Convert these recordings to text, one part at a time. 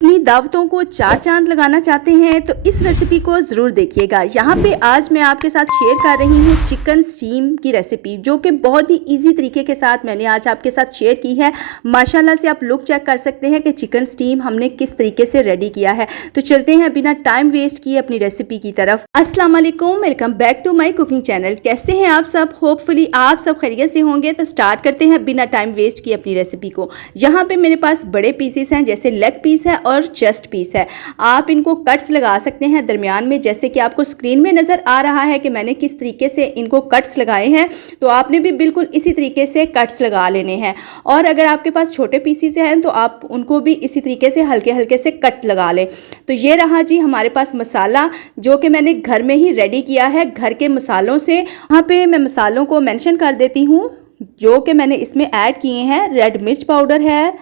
अपनी दावतों को चार चांद लगाना चाहते हैं तो इस रेसिपी को ज़रूर देखिएगा। यहाँ पे आज मैं आपके साथ शेयर कर रही हूँ चिकन स्टीम की रेसिपी, जो कि बहुत ही इजी तरीके के साथ मैंने आज आपके साथ शेयर की है। माशाल्लाह से आप लुक चेक कर सकते हैं कि चिकन स्टीम हमने किस तरीके से रेडी किया है। तो चलते हैं बिना टाइम वेस्ट किए अपनी रेसिपी की तरफ। अस्सलाम वालेकुम, welcome back to my cooking channel. कैसे हैं आप सब? होपफुली आप सब खैरियत से होंगे। तो स्टार्ट करते हैं बिना टाइम वेस्ट किए अपनी रेसिपी को। यहाँ पे मेरे पास बड़े पीसेस हैं, जैसे लेग पीस है और चेस्ट पीस है। आप इनको कट्स लगा सकते हैं दरमियान में, जैसे कि आपको स्क्रीन में नज़र आ रहा है कि मैंने किस तरीके से इनको कट्स लगाए हैं। तो आपने भी बिल्कुल इसी तरीके से कट्स लगा लेने हैं। और अगर आपके पास छोटे पीसेस हैं तो आप उनको भी इसी तरीके से हल्के हल्के से कट लगा लें। तो ये रहा जी हमारे पास मसाला, जो कि मैंने घर में ही रेडी किया है घर के मसालों से। वहाँ पे मैं मसालों को मेंशन कर देती हूँ जो कि मैंने इसमें ऐड किए हैं। रेड मिर्च पाउडर है,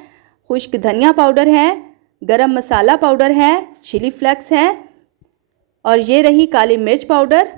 खुश्क धनिया पाउडर है, गरम मसाला पाउडर है, चिली फ्लेक्स है, और ये रही काली मिर्च पाउडर।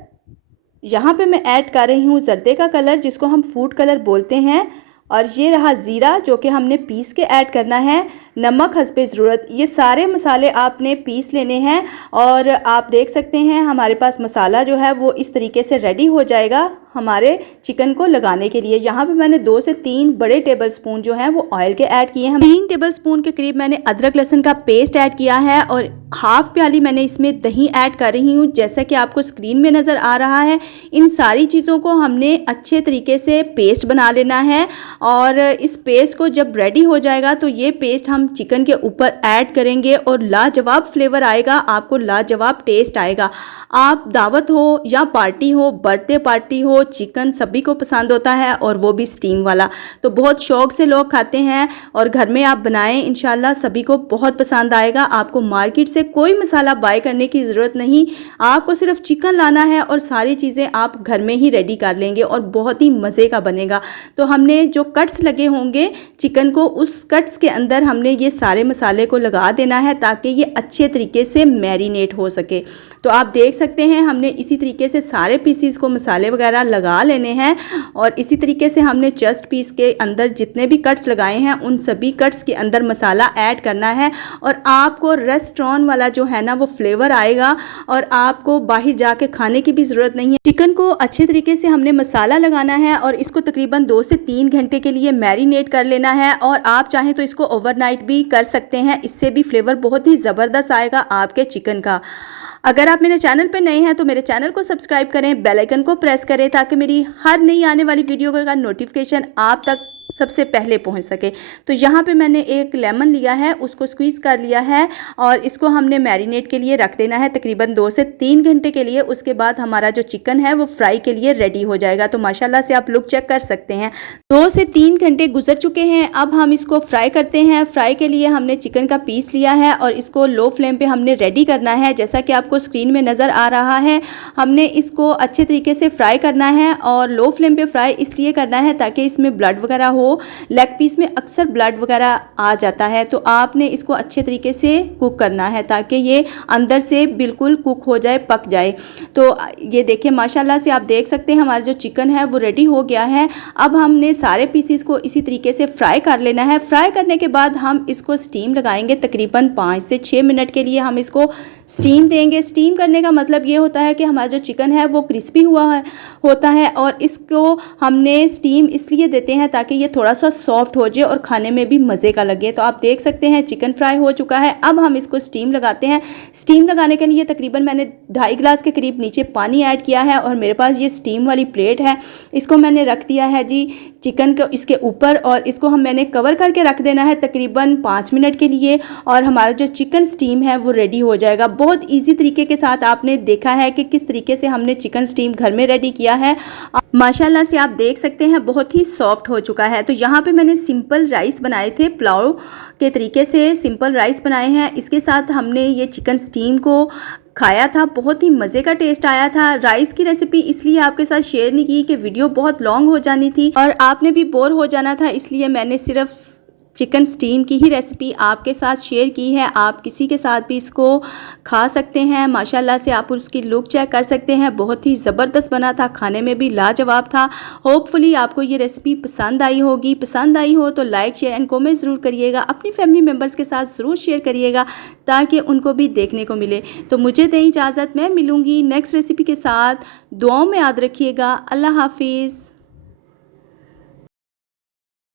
यहाँ पे मैं ऐड कर रही हूँ जर्दे का कलर, जिसको हम फूड कलर बोलते हैं। और ये रहा ज़ीरा, जो कि हमने पीस के ऐड करना है। नमक हस्बे ज़रूरत। ये सारे मसाले आपने पीस लेने हैं। और आप देख सकते हैं हमारे पास मसाला जो है वो इस तरीके से रेडी हो जाएगा हमारे चिकन को लगाने के लिए। यहाँ पे मैंने 2 से 3 बड़े टेबल स्पून जो हैं वो ऑयल के ऐड किए हैं। 3 टेबल स्पून के करीब मैंने अदरक लहसुन का पेस्ट ऐड किया है, और हाफ प्याली मैंने इसमें दही ऐड कर रही हूँ, जैसा कि आपको स्क्रीन में नज़र आ रहा है। इन सारी चीज़ों को हमने अच्छे तरीके से पेस्ट बना लेना है। और इस पेस्ट को जब रेडी हो जाएगा तो ये पेस्ट हम चिकन के ऊपर ऐड करेंगे और लाजवाब फ्लेवर आएगा, आपको लाजवाब टेस्ट आएगा। आप दावत हो या पार्टी हो, बर्थडे पार्टी हो, चिकन सभी को पसंद होता है, और वो भी स्टीम वाला। तो बहुत शौक़ से लोग खाते हैं, और घर में आप बनाएं, इंशाल्लाह सभी को बहुत पसंद आएगा। आपको मार्केट से कोई मसाला बाय करने की ज़रूरत नहीं, आपको सिर्फ चिकन लाना है और सारी चीज़ें आप घर में ही रेडी कर लेंगे और बहुत ही मज़े का बनेगा। तो हमने जो कट्स लगे होंगे चिकन को, उस कट्स के अंदर हमने ये सारे मसाले को लगा देना है ताकि ये अच्छे तरीके से मैरिनेट हो सके। तो आप देख सकते हैं हमने इसी तरीके से सारे पीसीस को मसाले वगैरह लगा लेने हैं। और इसी तरीके से हमने चेस्ट पीस के अंदर जितने भी कट्स लगाए हैं उन सभी कट्स के अंदर मसाला ऐड करना है, और आपको रेस्टोरेंट वाला जो है ना वो फ्लेवर आएगा, और आपको बाहर जाके खाने की भी ज़रूरत नहीं है। चिकन को अच्छे तरीके से हमने मसाला लगाना है और इसको तकरीबन 2 से 3 घंटे के लिए मैरिनेट कर लेना है। और आप चाहें तो इसको ओवरनाइट भी कर सकते हैं, इससे भी फ्लेवर बहुत ही ज़बरदस्त आएगा आपके चिकन का। अगर आप मेरे चैनल पर नए हैं तो मेरे चैनल को सब्सक्राइब करें, बेल आइकन को प्रेस करें, ताकि मेरी हर नई आने वाली वीडियो का नोटिफिकेशन आप तक सबसे पहले पहुंच सके। तो यहाँ पे मैंने एक लेमन लिया है, उसको स्क्वीज़ कर लिया है, और इसको हमने मैरिनेट के लिए रख देना है तकरीबन 2 से 3 घंटे के लिए। उसके बाद हमारा जो चिकन है वो फ्राई के लिए रेडी हो जाएगा। तो माशाल्लाह से आप लुक चेक कर सकते हैं 2 से 3 घंटे गुजर चुके हैं। अब हम इसको फ्राई करते हैं। फ्राई के लिए हमने चिकन का पीस लिया है और इसको लो फ्लेम पे हमने रेडी करना है, जैसा कि आपको स्क्रीन में नज़र आ रहा है। हमने इसको अच्छे तरीके से फ्राई करना है, और लो फ्लेम पे फ्राई इसलिए करना है ताकि इसमें ब्लड वगैरह हो। लेग पीस में अक्सर ब्लड वगैरह आ जाता है, तो आपने इसको अच्छे तरीके से कुक करना है ताकि ये अंदर से बिल्कुल कुक हो जाए, पक जाए। तो ये देखिए माशाल्लाह से आप देख सकते हैं हमारा जो चिकन है वो रेडी हो गया है। अब हमने सारे पीसीस को इसी तरीके से फ्राई कर लेना है। फ्राई करने के बाद हम इसको स्टीम लगाएंगे तकरीबन 5 से 6 मिनट के लिए हम इसको स्टीम देंगे। स्टीम करने का मतलब ये होता है कि हमारा जो चिकन है वो क्रिस्पी होता है, और इसको हमने स्टीम इसलिए देते हैं ताकि ये थोड़ा सा सॉफ्ट हो जाए और खाने में भी मज़े का लगे। तो आप देख सकते हैं चिकन फ्राई हो चुका है। अब हम इसको स्टीम लगाते हैं। स्टीम लगाने के लिए तकरीबन मैंने 2.5 गिलास के करीब नीचे पानी ऐड किया है, और मेरे पास ये स्टीम वाली प्लेट है, इसको मैंने रख दिया है जी चिकन को इसके ऊपर, और इसको मैंने कवर करके रख देना है तकरीबन 5 मिनट के लिए, और हमारा जो चिकन स्टीम है वो रेडी हो जाएगा। बहुत ईजी तरीके के साथ आपने देखा है कि किस तरीके से हमने चिकन स्टीम घर में रेडी किया है। माशाल्लाह से आप देख सकते हैं बहुत ही सॉफ्ट हो चुका है। तो यहाँ पे मैंने सिंपल राइस बनाए थे, पुलाव के तरीके से सिंपल राइस बनाए हैं। इसके साथ हमने ये चिकन स्टीम को खाया था, बहुत ही मज़े का टेस्ट आया था। राइस की रेसिपी इसलिए आपके साथ शेयर नहीं की कि वीडियो बहुत लॉन्ग हो जानी थी और आपने भी बोर हो जाना था, इसलिए मैंने सिर्फ चिकन स्टीम की ही रेसिपी आपके साथ शेयर की है। आप किसी के साथ भी इसको खा सकते हैं। माशाल्लाह से आप उसकी लुक चेक कर सकते हैं, बहुत ही ज़बरदस्त बना था, खाने में भी लाजवाब था। होपफुली आपको ये रेसिपी पसंद आई होगी। पसंद आई हो तो लाइक शेयर एंड कमेंट ज़रूर करिएगा। अपनी फैमिली मेम्बर्स के साथ ज़रूर शेयर करिएगा ताकि उनको भी देखने को मिले। तो मुझे दें इजाज़त, मैं मिलूँगी नेक्स्ट रेसिपी के साथ। दुआओं में याद रखिएगा। अल्लाह हाफिज़।